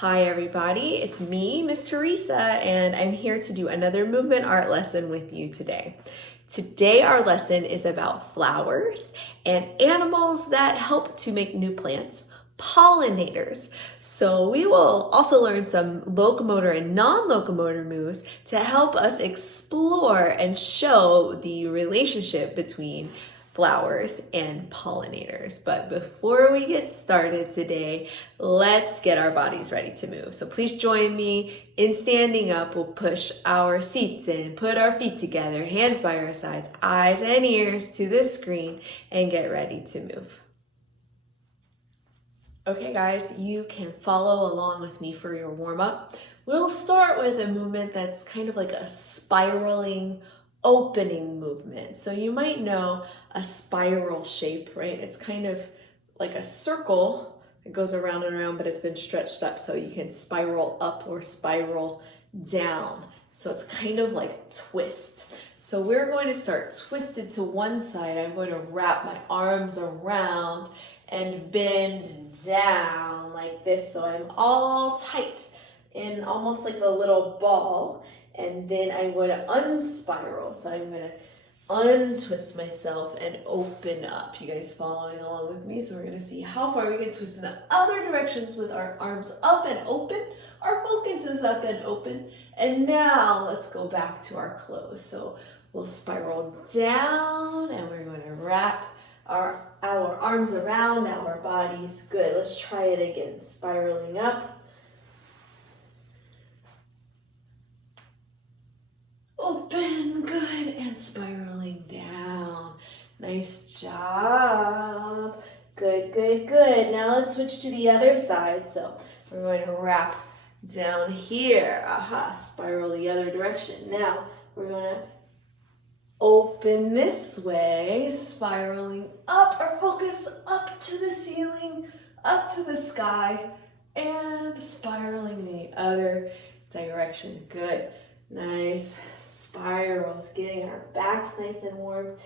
Hi everybody, it's me, Miss Theresa, and I'm here to do another movement art lesson with you today. Today our lesson is about flowers and animals that help to make new plants, pollinators. So we will also learn some locomotor and non-locomotor moves to help us explore and show the relationship between flowers and pollinators. But before we get started today, let's get our bodies ready to move. So please join me in standing up. We'll push our seats in, put our feet together, hands by our sides, eyes and ears to the screen, and get ready to move. Okay guys, you can follow along with me for your warm-up. We'll start with a movement that's kind of like a spiraling opening movement. So you might know a spiral shape, right? It's kind of like a circle. It goes around and around, but it's been stretched up so you can spiral up or spiral down. So it's kind of like twist. So we're going to start twisted to one side. I'm going to wrap my arms around and bend down like this. So I'm all tight in almost like a little ball. And then I'm going to unspiral. So I'm going to untwist myself and open up. You guys following along with me? So we're going to see how far we can twist in the other directions with our arms up and open. Our focus is up and open. And now let's go back to our close. So we'll spiral down and we're going to wrap our arms around our bodies. Good. Let's try it again. Spiraling up. Open, good, and spiraling down. Nice job. Good, good, good. Now let's switch to the other side. So we're going to wrap down here. Aha, spiral the other direction. Now we're going to open this way, spiraling up. Our focus up to the ceiling, up to the sky, and spiraling the other direction. Good. Nice spirals, getting our backs nice and warm.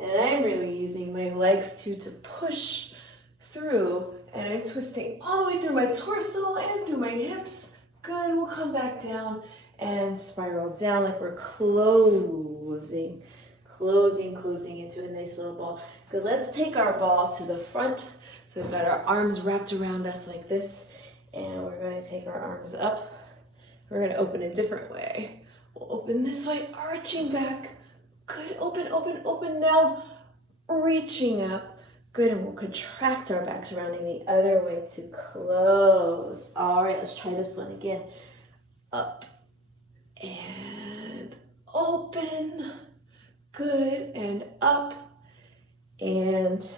And I'm really using my legs too to push through. And I'm twisting all the way through my torso and through my hips. Good, we'll come back down and spiral down like we're closing into a nice little ball. Good, let's take our ball to the front. So we've got our arms wrapped around us like this. And we're going to take our arms up. We're going to open a different way. We'll open this way, arching back. Good, open, open, open. Now reaching up. Good, and we'll contract our backs, rounding the other way to close. All right, let's try this one again. Up and open. Good, and up and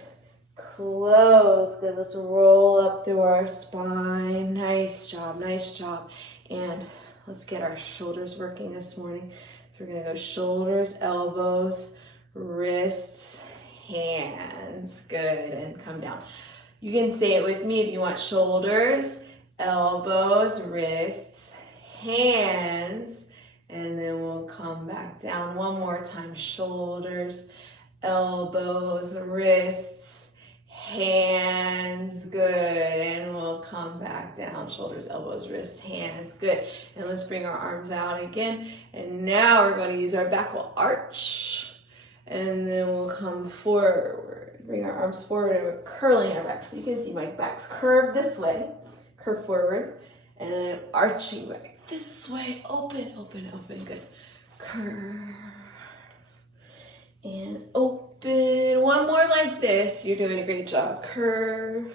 close. Good, let's roll up through our spine. Nice job, nice job. And let's get our shoulders working this morning. So we're gonna go shoulders, elbows, wrists, hands. Good, and come down. You can say it with me if you want. Shoulders, elbows, wrists, hands, and then we'll come back down one more time. Shoulders, elbows, wrists, hands. Good, and we'll come back down. Shoulders, elbows, wrists, hands. Good, and let's bring our arms out again. And now we're going to use our back. We'll arch, and then we'll come forward. Bring our arms forward, and we're curling our back. So you can see my back's curved this way, curve forward, and then I'm arching back this way. Open, open, open. Good. Curve and open. One more like this. You're doing a great job. Curve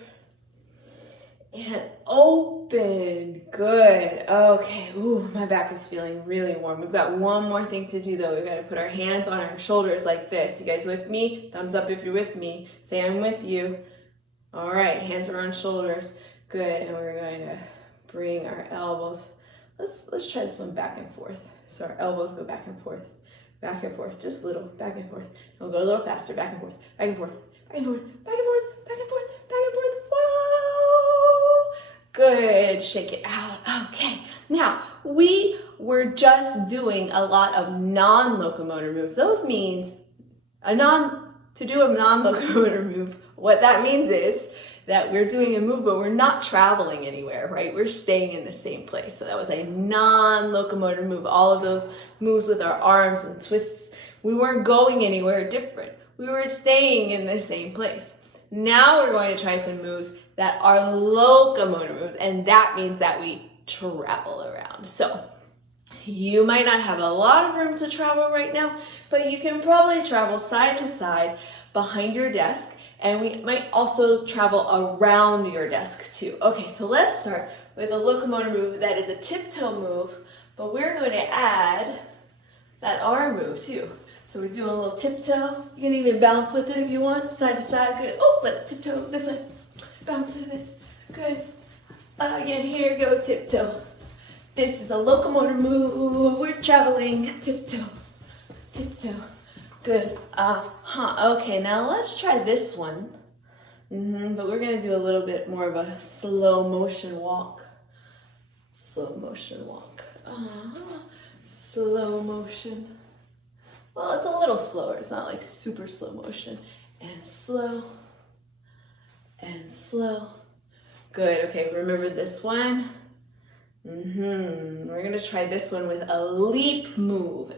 and open. Good. Okay. Ooh, my back is feeling really warm. We've got one more thing to do though. We've got to put our hands on our shoulders like this. You guys with me? Thumbs up if you're with me. Say I'm with you. All right. Hands around shoulders. Good. And we're going to bring our elbows. Let's try this one back and forth. So our elbows go back and forth. Back and forth, just a little, back and forth. We'll go a little faster, back and forth, back and forth, back and forth, back and forth, back and forth, back and forth. Whoa! Good, shake it out. Okay, now we were just doing a lot of non-locomotor moves. Those means to do a non-locomotor move What that means is that we're doing a move, but we're not traveling anywhere, right? We're staying in the same place. So that was a non-locomotor move. All of those moves with our arms and twists, we weren't going anywhere different. We were staying in the same place. Now we're going to try some moves that are locomotor moves, and that means that we travel around. So you might not have a lot of room to travel right now, but you can probably travel side to side behind your desk, and we might also travel around your desk too. Okay, so let's start with a locomotor move that is a tiptoe move, but we're going to add that arm move too. So we're doing a little tiptoe. You can even bounce with it if you want, side to side. Good. Oh, let's tiptoe this way. Bounce with it. Good. Again, here we go, tiptoe. This is a locomotor move. We're traveling. Tiptoe. Tiptoe. Good. Okay, now let's try this one. But we're going to do a little bit more of a slow motion walk. Slow motion walk. Slow motion. Well, it's a little slower. It's not like super slow motion. And slow. And slow. Good. Okay, remember this one? We're going to try this one with a leap move.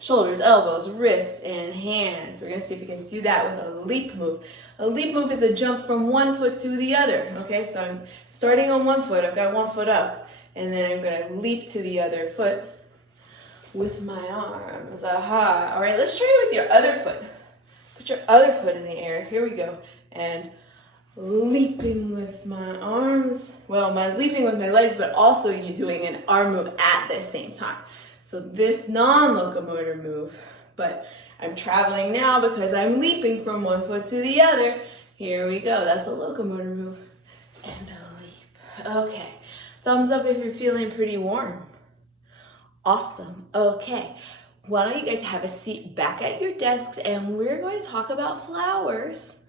Shoulders, elbows, wrists, and hands. We're going to see if we can do that with a leap move. A leap move is a jump from one foot to the other. Okay, so I'm starting on one foot. I've got one foot up. And then I'm going to leap to the other foot with my arms. Aha. All right, let's try it with your other foot. Put your other foot in the air. Here we go. And leaping with my arms. Well, my leaping with my legs, but also you doing an arm move at the same time. So this non-locomotor move, but I'm traveling now because I'm leaping from one foot to the other. Here we go. That's a locomotor move. And a leap. Okay. Thumbs up if you're feeling pretty warm. Awesome. Okay. Why don't you guys have a seat back at your desks, and we're going to talk about flowers.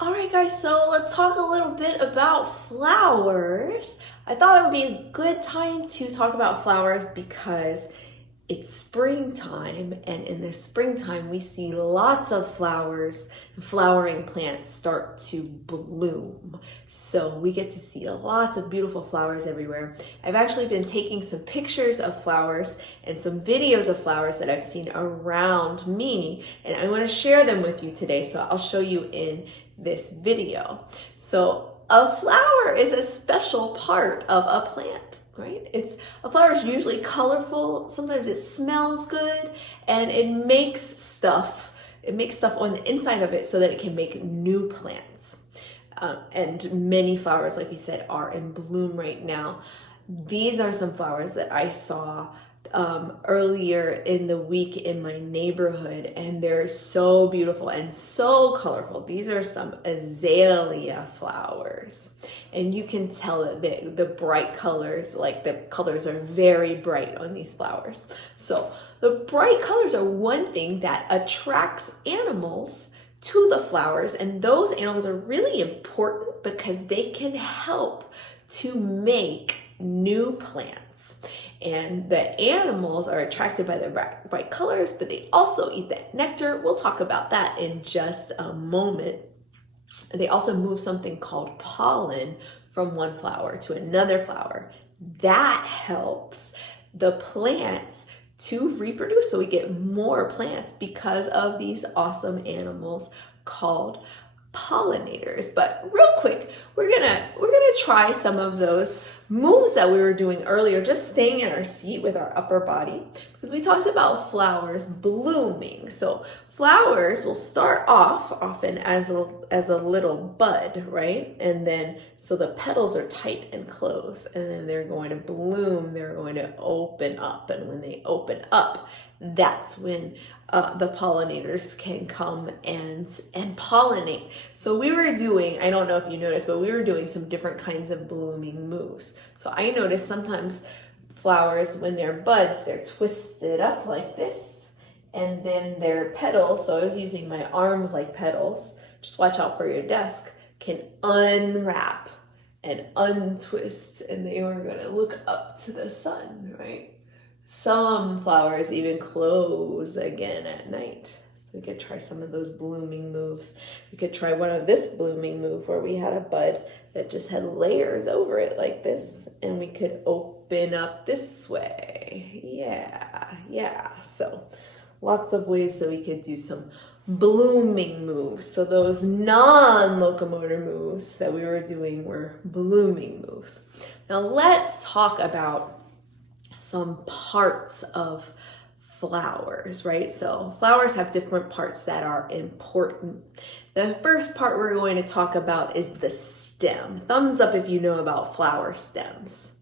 All right, guys, so let's talk a little bit about flowers. I thought it would be a good time to talk about flowers because it's springtime, and in this springtime, we see lots of flowers and flowering plants start to bloom. So we get to see lots of beautiful flowers everywhere. I've actually been taking some pictures of flowers and some videos of flowers that I've seen around me, and I want to share them with you today. So I'll show you in this video. So a flower is a special part of a plant, right? A flower is usually colorful. Sometimes it smells good, and it makes stuff on the inside of it so that it can make new plants. And many flowers, like we said, are in bloom right now. These are some flowers that I saw earlier in the week in my neighborhood, and they're so beautiful and so colorful. These are some azalea flowers, and you can tell that the bright colors, like the colors are very bright on these flowers. So the bright colors are one thing that attracts animals to the flowers, and those animals are really important because they can help to make new plants. And the animals are attracted by the bright colors, but they also eat the nectar. We'll talk about that in just a moment. They also move something called pollen from one flower to another flower. That helps the plants to reproduce, so we get more plants because of these awesome animals called pollinators. But real quick, we're gonna try some of those moves that we were doing earlier, just staying in our seat with our upper body, because we talked about flowers blooming. So flowers will start off often as a little bud, right? And then so the petals are tight and closed, and then they're going to bloom, they're going to open up, and when they open up, that's when the pollinators can come and pollinate. So we were doing, I don't know if you noticed, but we were doing some different kinds of blooming moves. So I noticed sometimes flowers, when they're buds, they're twisted up like this, and then their petals, so I was using my arms like petals, just watch out for your desk, can unwrap and untwist, and they were going to look up to the sun, right? Some flowers even close again at night. We could try some of those blooming moves. We could try one of this blooming move where we had a bud that just had layers over it like this, and we could open up this way. Yeah. So lots of ways that we could do some blooming moves. So those non-locomotor moves that we were doing were blooming moves. Now let's talk about some parts of flowers, right? So flowers have different parts that are important. The first part we're going to talk about is the stem. Thumbs up if you know about flower stems.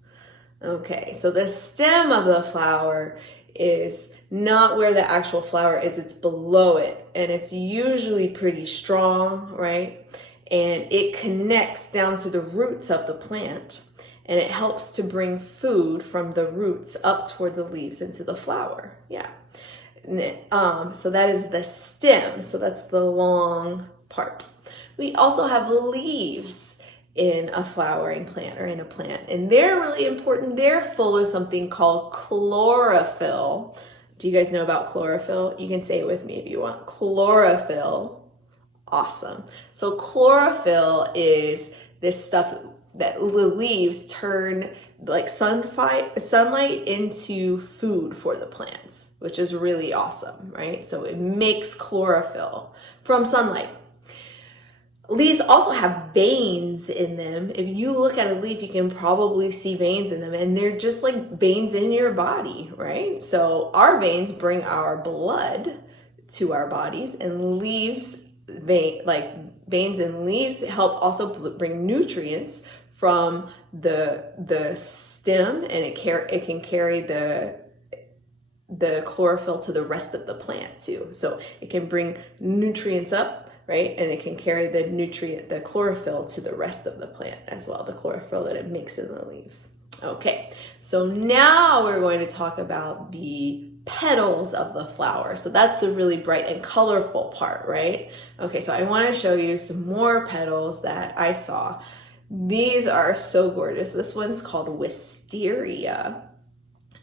Okay, so the stem of the flower is not where the actual flower is, it's below it, and it's usually pretty strong, right? And it connects down to the roots of the plant, and it helps to bring food from the roots up toward the leaves into the flower. Yeah. So that is the stem, so that's the long part. We also have leaves in a flowering plant or in a plant, and they're really important. They're full of something called chlorophyll. Do you guys know about chlorophyll? You can say it with me if you want. Chlorophyll. Awesome. So chlorophyll is this stuff that the leaves turn like sunlight into food for the plants, which is really awesome, right? So it makes chlorophyll from sunlight. Leaves also have veins in them. If you look at a leaf, you can probably see veins in them, and they're just like veins in your body, right? So our veins bring our blood to our bodies, and veins in leaves help also bring nutrients from the stem, and it can carry the chlorophyll to the rest of the plant too. So it can bring nutrients up, right? And it can carry the chlorophyll to the rest of the plant as well, the chlorophyll that it makes in the leaves. Okay, so now we're going to talk about the petals of the flower. So that's the really bright and colorful part, right? Okay, so I want to show you some more petals that I saw. These are so gorgeous. This one's called wisteria,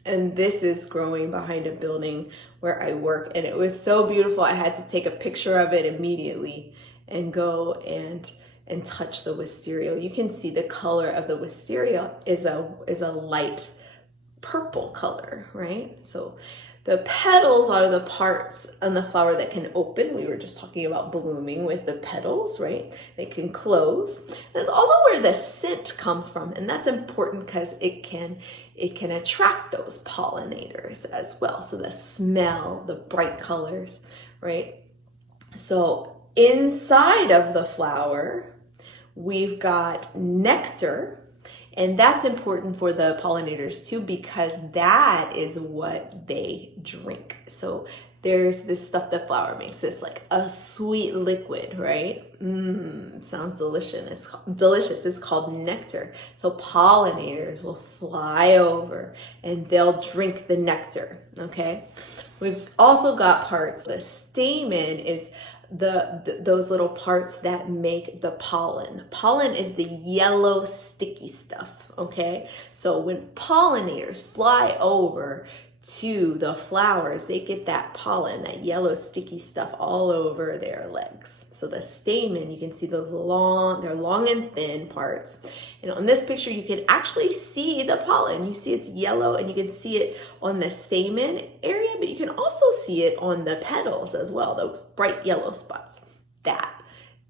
and this is growing behind a building where I work, and it was so beautiful. I had to take a picture of it immediately and go and touch the wisteria. You can see the color of the wisteria is a light purple color, right? So the petals are the parts on the flower that can open. We were just talking about blooming with the petals, right? They can close. That's also where the scent comes from, and that's important because it can attract those pollinators as well. So the smell, the bright colors, right? So inside of the flower, we've got nectar. And that's important for the pollinators too, because that is what they drink. So there's this stuff the flower makes, this like a sweet liquid, right? Sounds delicious. It's called nectar. So pollinators will fly over and they'll drink the nectar, okay? We've also got parts. The stamen is those little parts that make the pollen. Pollen is the yellow sticky stuff, okay? So when pollinators fly over to the flowers, they get that pollen, that yellow sticky stuff all over their legs. So the stamen, you can see they're long and thin parts. And on this picture, you can actually see the pollen. You see it's yellow, and you can see it on the stamen area, but you can also see it on the petals as well, those bright yellow spots. That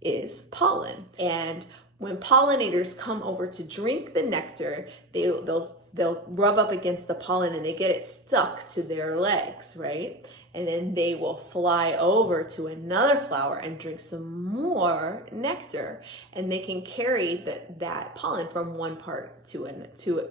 is pollen. And when pollinators come over to drink the nectar, they'll rub up against the pollen and they get it stuck to their legs, right? And then they will fly over to another flower and drink some more nectar, and they can carry that pollen from one part to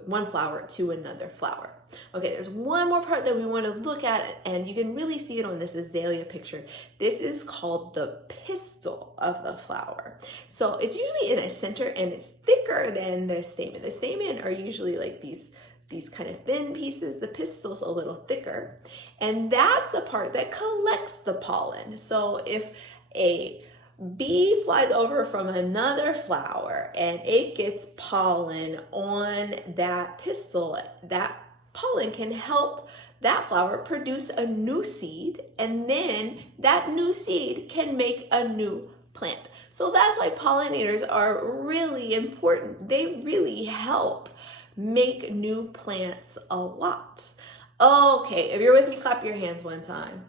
one flower to another flower. Okay, there's one more part that we want to look at, and you can really see it on this azalea picture. This is called the pistil of the flower. So it's usually in a center, and it's thicker than the stamen. The stamen are usually like these kind of thin pieces. The pistil's a little thicker, and that's the part that collects the pollen. So if a bee flies over from another flower and it gets pollen on that pistil, that pollen can help that flower produce a new seed, and then that new seed can make a new plant. So that's why pollinators are really important. They really help make new plants a lot. Okay, if you're with me, clap your hands one time.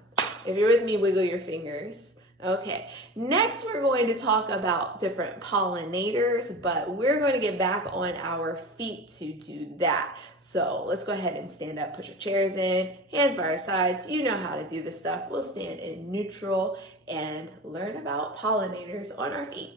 If you're with me, wiggle your fingers. Okay, next we're going to talk about different pollinators, but we're going to get back on our feet to do that. So let's go ahead and stand up, put your chairs in, hands by our sides. You know how to do this stuff. We'll stand in neutral and learn about pollinators on our feet.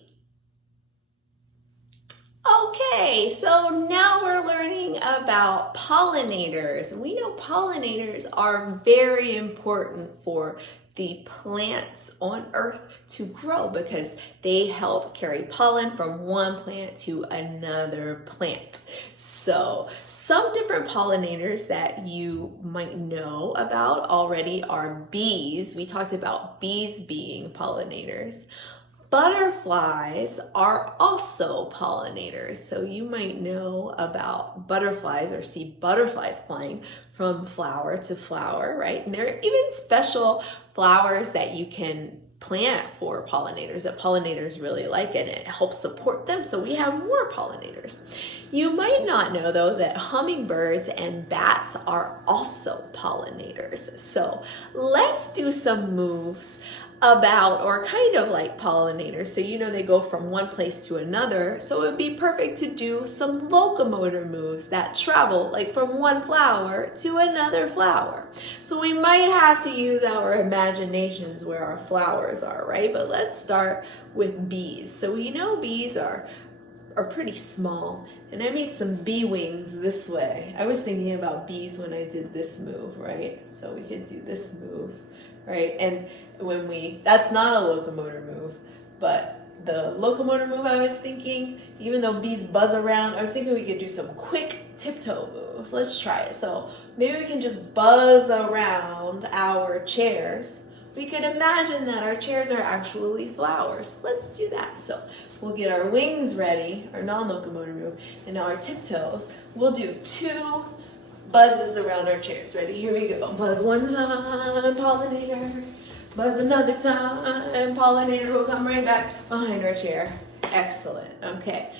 Okay, so now we're learning about pollinators. We know pollinators are very important for the plants on Earth to grow because they help carry pollen from one plant to another plant. So some different pollinators that you might know about already are bees. We talked about bees being pollinators. Butterflies are also pollinators. So you might know about butterflies or see butterflies flying from flower to flower, right? And there are even special flowers that you can plant for pollinators that pollinators really like, and it helps support them so we have more pollinators. You might not know though that hummingbirds and bats are also pollinators. So let's do some moves about, or kind of like pollinators. So you know they go from one place to another. So it would be perfect to do some locomotor moves that travel like from one flower to another flower. So we might have to use our imaginations where our flowers are, right? But let's start with bees. So we know bees are pretty small, and I made some bee wings this way. I was thinking about bees when I did this move, right? So we could do this move, right? And that's not a locomotor move, but the locomotor move I was thinking, even though bees buzz around, I was thinking we could do some quick tiptoe moves. Let's try it. So maybe we can just buzz around our chairs. We could imagine that our chairs are actually flowers. Let's do that. So we'll get our wings ready, our non-locomotor move, and now our tiptoes. We'll do 2 buzzes around our chairs. Ready? Here we go. Buzz one time, pollinator. Buzz another time, pollinator will come right back behind our chair. Excellent. Okay.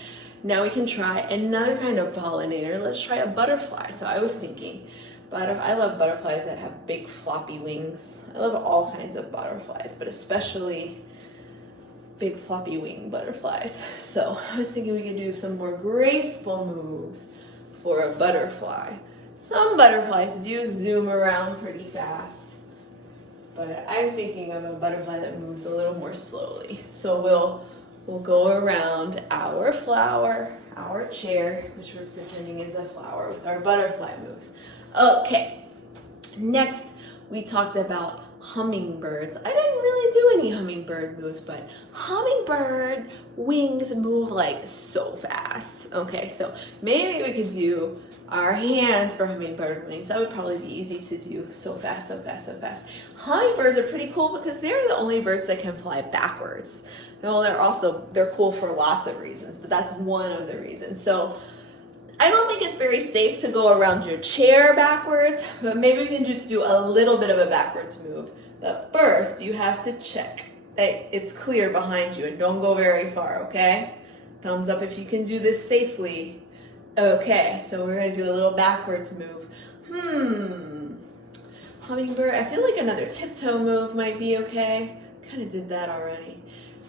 Now we can try another kind of pollinator. Let's try a butterfly. So I was thinking, I love butterflies that have big floppy wings. I love all kinds of butterflies, but especially big floppy wing butterflies. So I was thinking we could do some more graceful moves for a butterfly. Some butterflies do zoom around pretty fast, but I'm thinking of a butterfly that moves a little more slowly. So we'll go around our flower, our chair, which we're pretending is a flower, with our butterfly moves. Okay, next we talked about hummingbirds. I didn't really do any hummingbird moves, but hummingbird wings move like so fast. Okay, so maybe we could do our hands for hummingbird wings. That would probably be easy to do. So fast, so fast, so fast. Hummingbirds are pretty cool because they're the only birds that can fly backwards. Well, they're cool for lots of reasons, but that's one of the reasons. So I don't think it's very safe to go around your chair backwards, but maybe we can just do a little bit of a backwards move. But first, you have to check that it's clear behind you and don't go very far, okay? Thumbs up if you can do this safely. Okay, so we're gonna do a little backwards move. Hummingbird, I feel like another tiptoe move might be okay. Kind of did that already.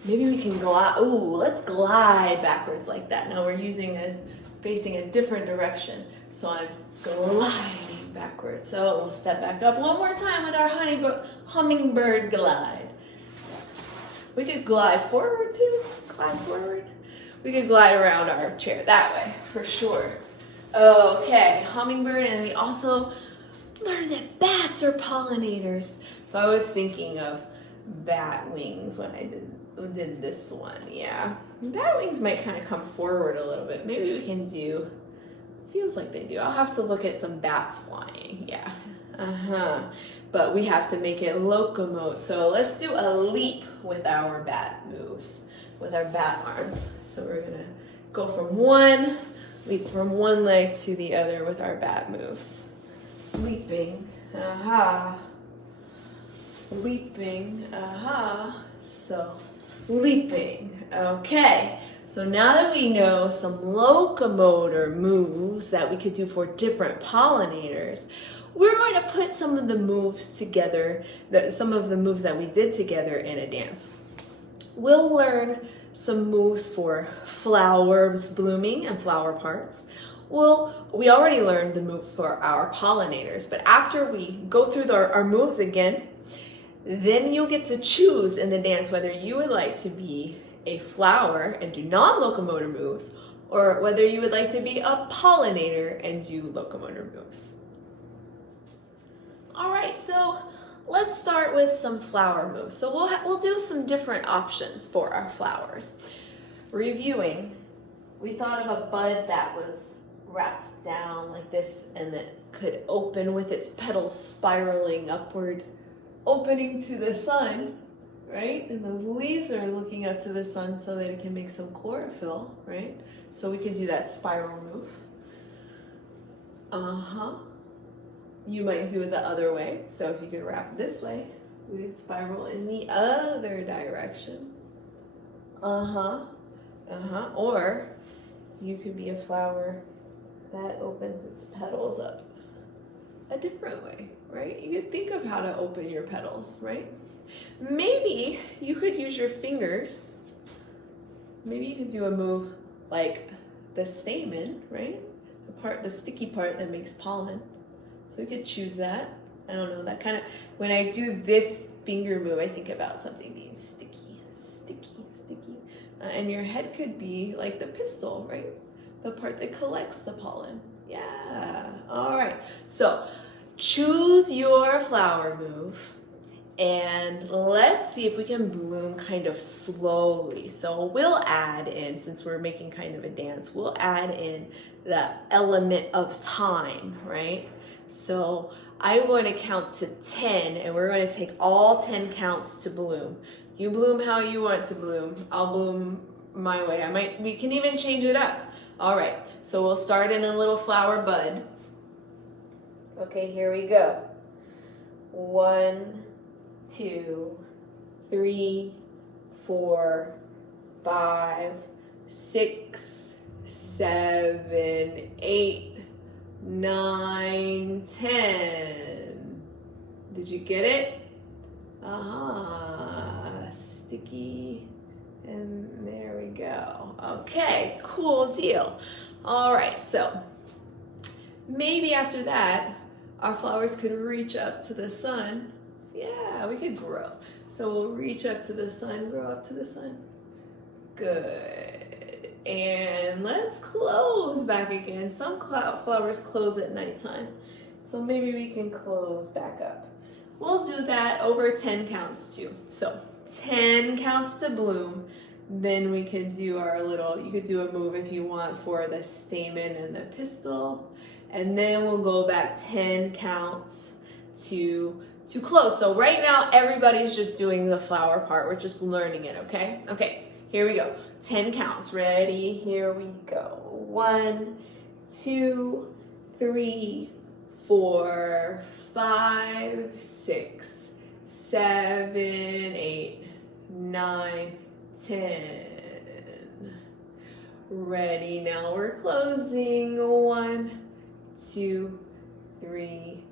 Maybe we can glide. Ooh, let's glide backwards like that. Now we're facing a different direction. So I'm gliding backwards. So we'll step back up one more time with our hummingbird glide. We could glide forward too. Glide forward. We could glide around our chair that way, for sure. Okay, hummingbird, and we also learned that bats are pollinators. So I was thinking of bat wings when I did this one, yeah. Bat wings might kind of come forward a little bit. Maybe we can do, feels like they do. I'll have to look at some bats flying, yeah. But we have to make it locomote. So let's do a leap with our bat moves, with our bat arms. So we're gonna go leap from one leg to the other with our bat moves. Leaping, aha. Leaping, aha. So, leaping. Okay. So now that we know some locomotor moves that we could do for different pollinators, we're going to put some of the moves together, some of the moves that we did together in a dance. We'll learn some moves for flowers blooming and flower parts. We already learned the move for our pollinators, but after we go through our moves again, then you'll get to choose in the dance whether you would like to be a flower and do non-locomotor moves, or whether you would like to be a pollinator and do locomotor moves. All right, so let's start with some flower moves. So we'll do some different options for our flowers. Reviewing, we thought of a bud that was wrapped down like this and that could open with its petals spiraling upward, opening to the sun, right? And those leaves are looking up to the sun so that it can make some chlorophyll, right? So we can do that spiral move. You might do it the other way. So if you could wrap this way, we would spiral in the other direction. Or you could be a flower that opens its petals up a different way, right? You could think of how to open your petals, right? Maybe you could use your fingers. Maybe you could do a move like the stamen, right? The sticky part that makes pollen. So we could choose that. I don't know, that kind of, when I do this finger move, I think about something being sticky. And your head could be like the pistil, right? The part that collects the pollen. Yeah, all right. So choose your flower move and let's see if we can bloom kind of slowly. So we'll add in, since we're making kind of a dance, we'll add in the element of time, right? So I'm going to count to 10 and we're going to take all 10 counts to bloom. You bloom how you want to bloom. I'll bloom my way. We can even change it up. All right, so we'll start in a little flower bud. Okay, here we go. 1, 2, 3, 4, 5, 6, 7, 8, 9, 10. Did you get it? Sticky, and there we go. Okay, cool deal. All right, so maybe after that, our flowers could reach up to the sun. Yeah, we could grow. So we'll reach up to the sun, grow up to the sun. Good. And let's close back again. Some flowers close at nighttime. So maybe we can close back up. We'll do that over 10 counts too. So 10 counts to bloom. Then we could do you could do a move if you want for the stamen and the pistil. And then we'll go back 10 counts to close. So right now, everybody's just doing the flower part. We're just learning it, okay? Okay, here we go. 10 counts. Ready? Here we go. 1, 2, 3, 4, 5, 6, 7, 8, 9, 10. Ready? Now we're closing. 1, 2, 3,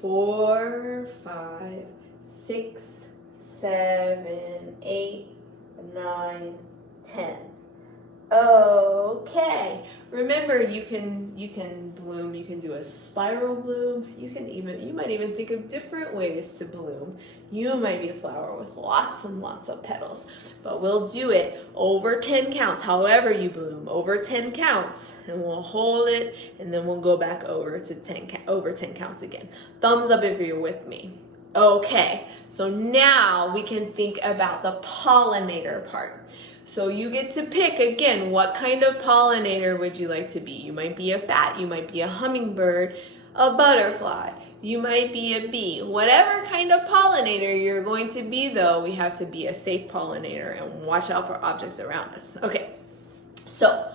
4, 5, 6, 7, 8, 9, 10. Okay. Remember, you can bloom. You can do a spiral bloom. You might even think of different ways to bloom. You might be a flower with lots and lots of petals, but we'll do it over 10 counts. However you bloom, over 10 counts, and we'll hold it, and then we'll go back over 10 counts again. Thumbs up if you're with me. Okay. So now we can think about the pollinator part. So you get to pick, again, what kind of pollinator would you like to be? You might be a bat, you might be a hummingbird, a butterfly, you might be a bee. Whatever kind of pollinator you're going to be, though, we have to be a safe pollinator and watch out for objects around us. Okay, so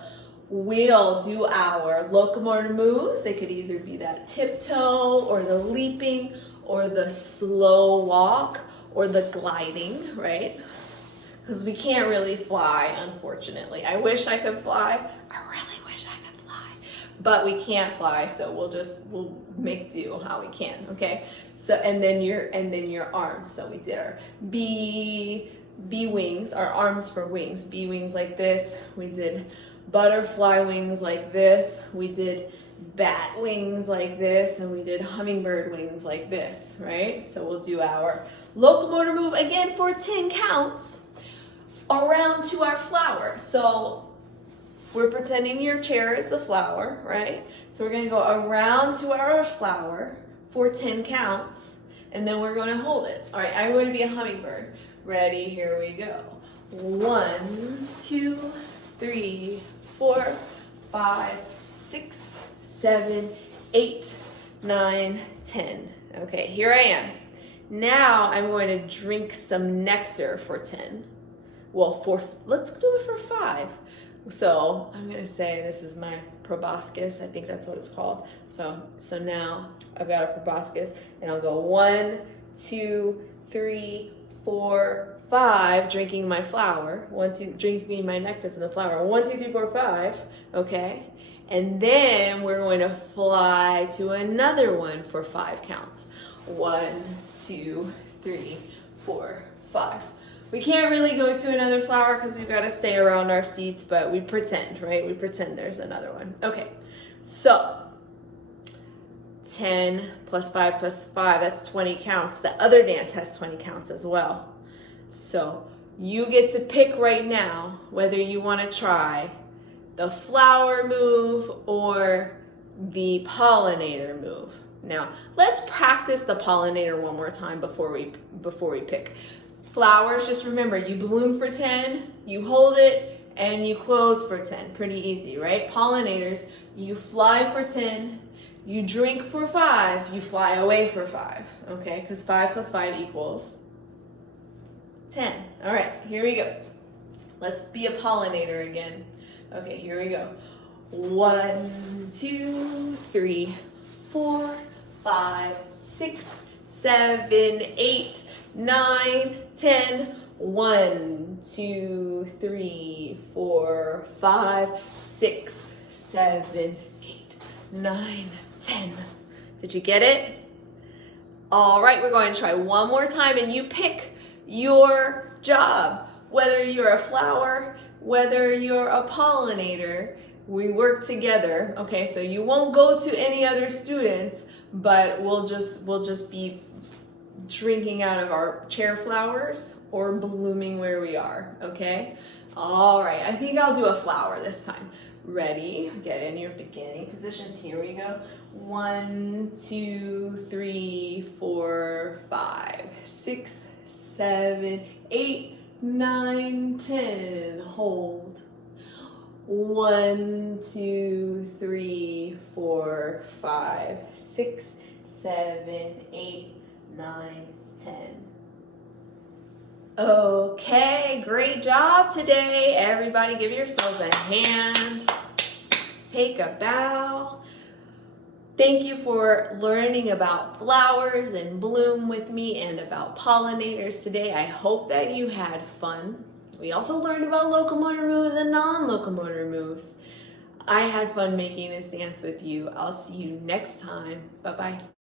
we'll do our locomotor moves. They could either be that tiptoe or the leaping or the slow walk or the gliding, right? Because we can't really fly, unfortunately. I wish I could fly. I really wish I could fly. But we can't fly, so we'll make do how we can, okay? So and then your arms. So we did our bee wings, our arms for wings. Bee wings like this. We did butterfly wings like this. We did bat wings like this, and we did hummingbird wings like this, right? So we'll do our locomotor move again for 10 counts around to our flower. So we're pretending your chair is the flower, right? So we're gonna go around to our flower for 10 counts, and then we're gonna hold it. All right, I'm going to be a hummingbird. Ready, here we go. 1, 2, 3, 4, 5, 6, 7, 8, 9, 10. Okay, here I am. Now I'm going to drink some nectar for 10. Well, let's do it for 5. So I'm gonna say this is my proboscis. I think that's what it's called. So now I've got a proboscis, and I'll go 1, 2, 3, 4, 5, drinking my flower. 1, 2, drinking my nectar from the flower. 1, 2, 3, 4, 5. Okay, and then we're going to fly to another one for 5 counts. 1, 2, 3, 4, 5. We can't really go to another flower because we've got to stay around our seats, but we pretend, right? We pretend there's another one. Okay, so 10 plus 5 plus 5, that's 20 counts. The other dance has 20 counts as well. So you get to pick right now whether you want to try the flower move or the pollinator move. Now, let's practice the pollinator one more time before we pick. Flowers, just remember, you bloom for 10, you hold it, and you close for 10. Pretty easy, right? Pollinators, you fly for 10, you drink for 5, you fly away for 5, okay? Because 5 plus 5 equals 10. All right, here we go. Let's be a pollinator again. Okay, here we go. 1, 2, 3, 4, 5, 6, 7, 8, 9, 10. 1, 2, 3, 4, 5, 6, 7, 8, 9, 10. Did you get it? All right, we're going to try one more time, and you pick your job. Whether you're a flower, whether you're a pollinator, we work together. Okay, so you won't go to any other students, but we'll just be drinking out of our chair flowers or blooming where we are, okay? All right, I think I'll do a flower this time. Ready? Get in your beginning positions. Here we go. 1, 2, 3, 4, 5, 6, 7, 8, 9, 10. Hold. 1, 2, 3, 4, 5, 6, 7, 8, 9, 10. Okay, great job today. Everybody give yourselves a hand. Take a bow. Thank you for learning about flowers and bloom with me and about pollinators today. I hope that you had fun. We also learned about locomotor moves and non-locomotor moves. I had fun making this dance with you. I'll see you next time. Bye-bye.